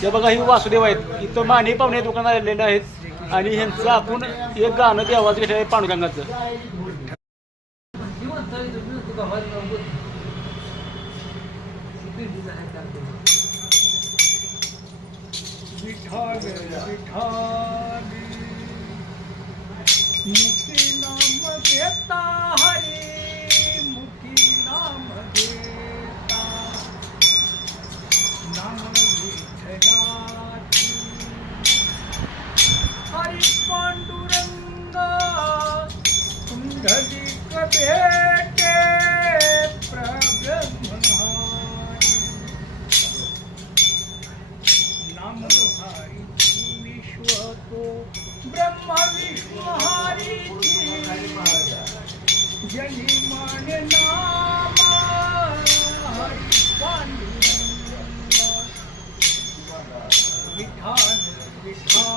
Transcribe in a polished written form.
ते बघा ही वासुदेव आहेत इथं माने पाहुणे दुकानात आलेले आहेत आणि ह्यांचं आपण एक गाणं ते आवाज घेतलं आहे पांडुरंगाचं. विठाल विठाल मुक्ती नाम देता हरी मुक्ती नाम देता नाम विठ्ठलाची हरी पांडुरंग कुंडलिक भेटे प्रब्रह्महारी नाम हरी विश्व तो ब्रह्म विष्णु हरी जनी मान नाम हरी पांडुरंग विठाल विठाल